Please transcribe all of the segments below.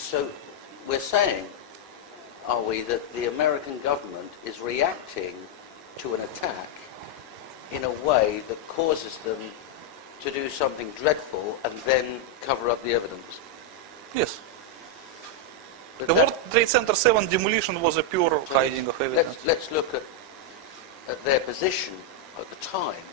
So we're saying, are we, that the American government is reacting to an attack in a way that causes them to do something dreadful and then cover up the evidence? Yes. But The World Trade Center 7 demolition was a pure hiding of evidence. Let's look at their position at the time.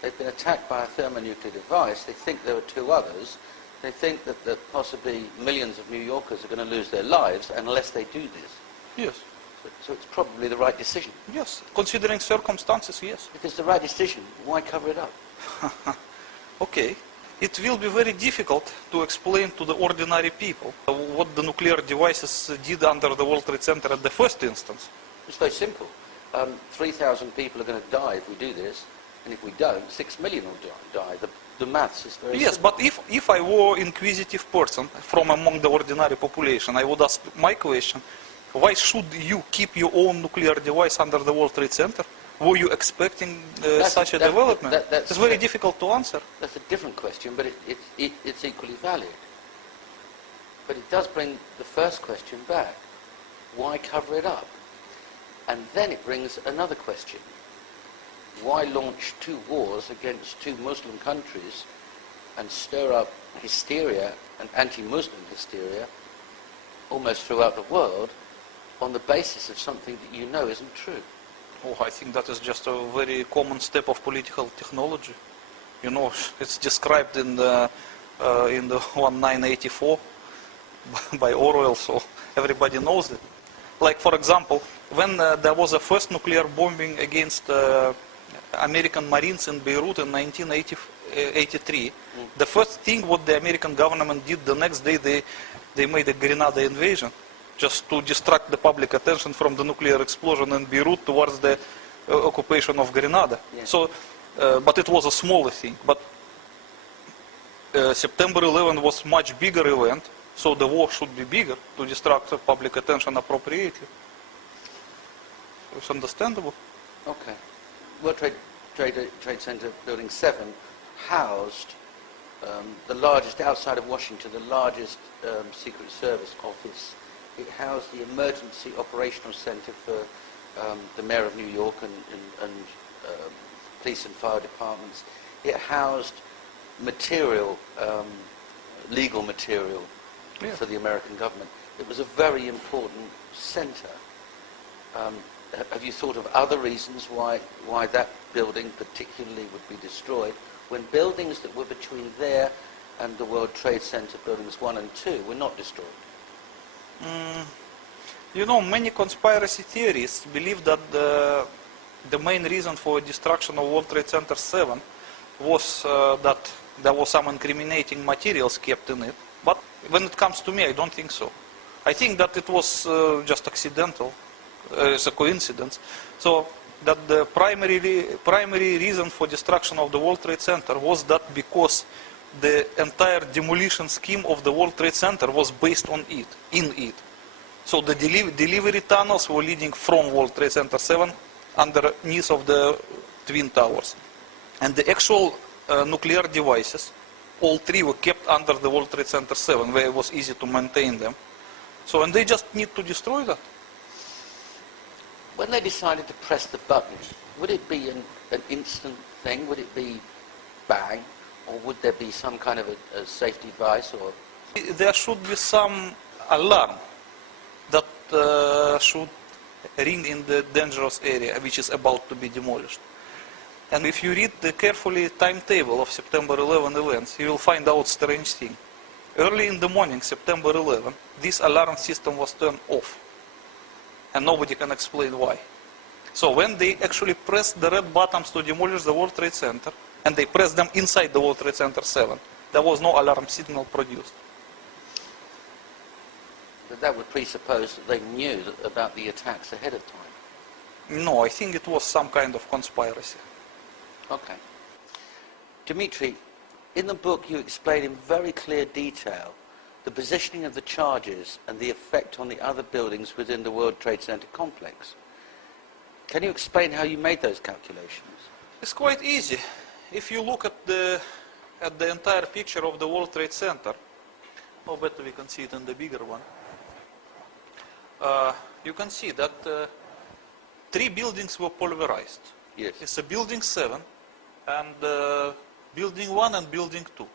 They've been attacked by a thermonuclear device. They think there were two others. They think that possibly millions of New Yorkers are going to lose their lives unless they do this. Yes. So it's probably the right decision. Yes. Considering circumstances, yes. If it's the right decision, why cover it up? Okay. It will be very difficult to explain to the ordinary people what the nuclear devices did under the World Trade Center at the first instance. It's very simple. 3,000 people are going to die if we do this, and if we don't, 6 million will die. The maths is very simple. But if I were inquisitive person from among the ordinary population, I would ask my question, why should you keep your own nuclear device under the World Trade Center? Were you expecting such a development? It's very difficult to answer. That's a different question, but it's equally valid. But it does bring the first question back. Why cover it up? And then it brings another question. Why launch two wars against two Muslim countries and stir up hysteria and anti-Muslim hysteria almost throughout the world on the basis of something that you know isn't true? Oh, I think that is just a very common step of political technology. You know, it's described in the 1984 by Orwell, so everybody knows it. Like, for example, when there was a first nuclear bombing against American Marines in Beirut in 1983, the first thing what the American government did the next day, they made a Grenada invasion, just to distract the public attention from the nuclear explosion in Beirut towards the occupation of Grenada. Yeah. So, but it was a smaller thing. But September 11 was much bigger event, so the war should be bigger to distract the public attention appropriately. It's understandable. Okay. World Trade Center Building 7 housed the largest, outside of Washington, the largest Secret Service office. It housed the Emergency Operational Center for the Mayor of New York and police and fire departments. It housed material, legal material for the American government. It was a very important center. Have you thought of other reasons why that building particularly would be destroyed when buildings that were between there and the World Trade Center buildings 1 and 2 were not destroyed? You know, many conspiracy theories believe that the main reason for destruction of World Trade Center 7 was that there was some incriminating materials kept in it. But when it comes to me, I don't think so. I think that it was just accidental. It's a coincidence. So that the primary reason for destruction of the World Trade Center was that because the entire demolition scheme of the World Trade Center was based on it, in it. So the delivery tunnels were leading from World Trade Center 7 underneath of the Twin Towers. And the actual nuclear devices, all three were kept under the World Trade Center 7, where it was easy to maintain them. So, and they just need to destroy that. When they decided to press the button, would it be an instant thing? Would it be bang? Or would there be some kind of a safety device? Or there should be some alarm that should ring in the dangerous area, which is about to be demolished. And if you read the carefully timetable of September 11 events, you will find out strange thing. Early in the morning, September 11, this alarm system was turned off. And nobody can explain why. So when they actually pressed the red buttons to demolish the World Trade Center, and they pressed them inside the World Trade Center 7, there was no alarm signal produced. But that would presuppose that they knew about the attacks ahead of time. No, I think it was some kind of conspiracy. Okay. Dimitri, in the book you explain in very clear detail the positioning of the charges and the effect on the other buildings within the World Trade Center complex. Can you explain how you made those calculations? It's quite easy. If you look at the entire picture of the World Trade Center, or better we can see it in the bigger one. You can see that 3 buildings were pulverized. Yes. It's a building 7 and building 1 and building 2.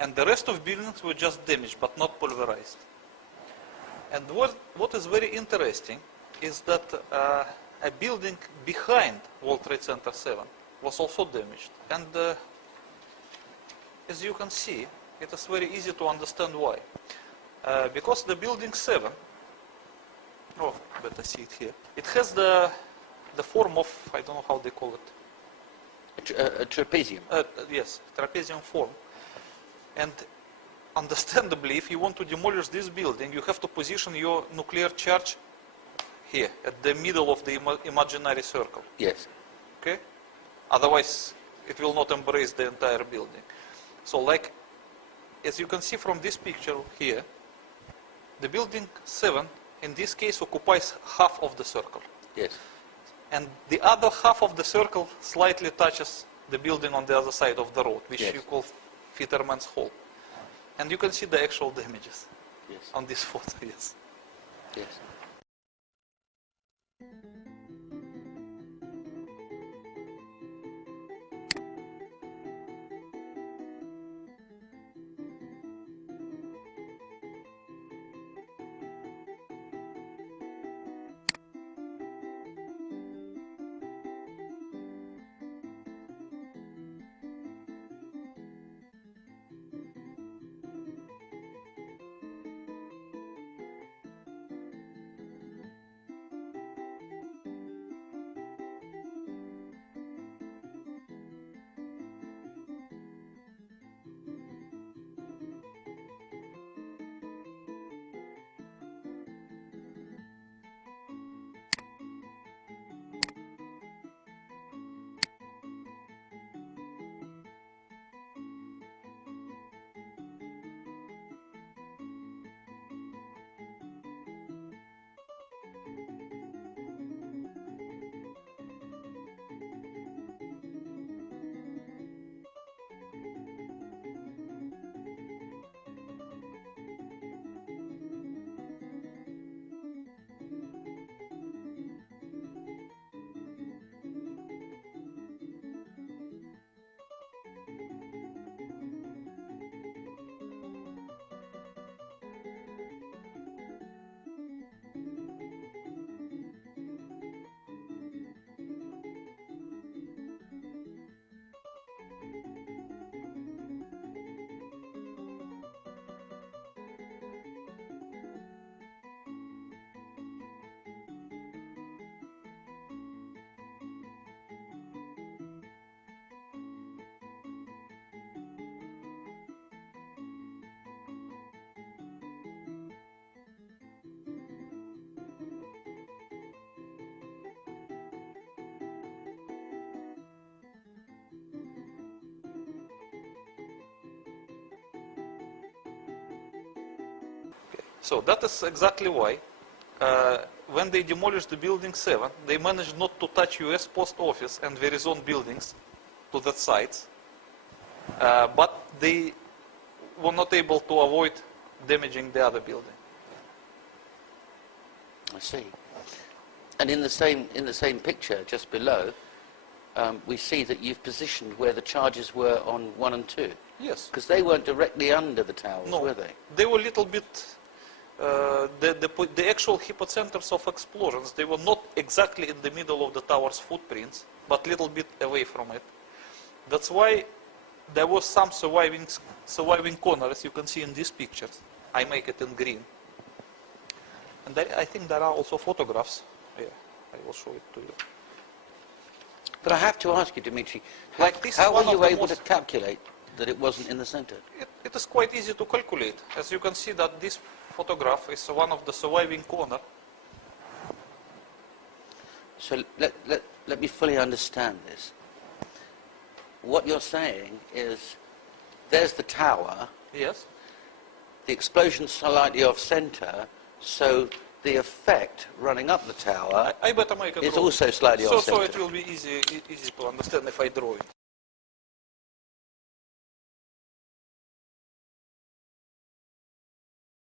And the rest of buildings were just damaged but not pulverized. And what is very interesting is that a building behind World Trade Center 7 was also damaged. And as you can see, it is very easy to understand why. Because the building 7, oh, better see it here, it has the form of, I don't know how they call it. A trapezium. Yes, trapezium form. And understandably, if you want to demolish this building, you have to position your nuclear charge here, at the middle of the imaginary circle. Yes. Okay? Otherwise, it will not embrace the entire building. So, like, as you can see from this picture here, the building 7, in this case, occupies half of the circle. Yes. And the other half of the circle slightly touches the building on the other side of the road, which Yes. you call Fitterman's Hall. And you can see the actual damages Yes. on this photo, yes. Yes. So that is exactly why when they demolished the building 7, they managed not to touch US Post Office and Verizon buildings to that site, but they were not able to avoid damaging the other building. I see. And in the same picture, just below, we see that you've positioned where the charges were on 1 and 2. Yes. Because they weren't directly under the towers, No, were they? they were a little bit, the actual hypocenters of explosions, they were not exactly in the middle of the tower's footprints, but a little bit away from it. That's why there was some surviving corner, as you can see in these pictures. I make it in green. And I think there are also photographs. Yeah, I will show it to you. But I have to ask you, Dimitri, Like this how is one were of you the able to most- calculate that it wasn't in the center? It is quite easy to calculate. As you can see that this photograph is one of the surviving corner. So let me fully understand this. What you're saying is, there's the tower, Yes. the explosion's slightly off center, so the effect running up the tower I better make a is drawing. also slightly So off center. it will be easy to understand if I draw it.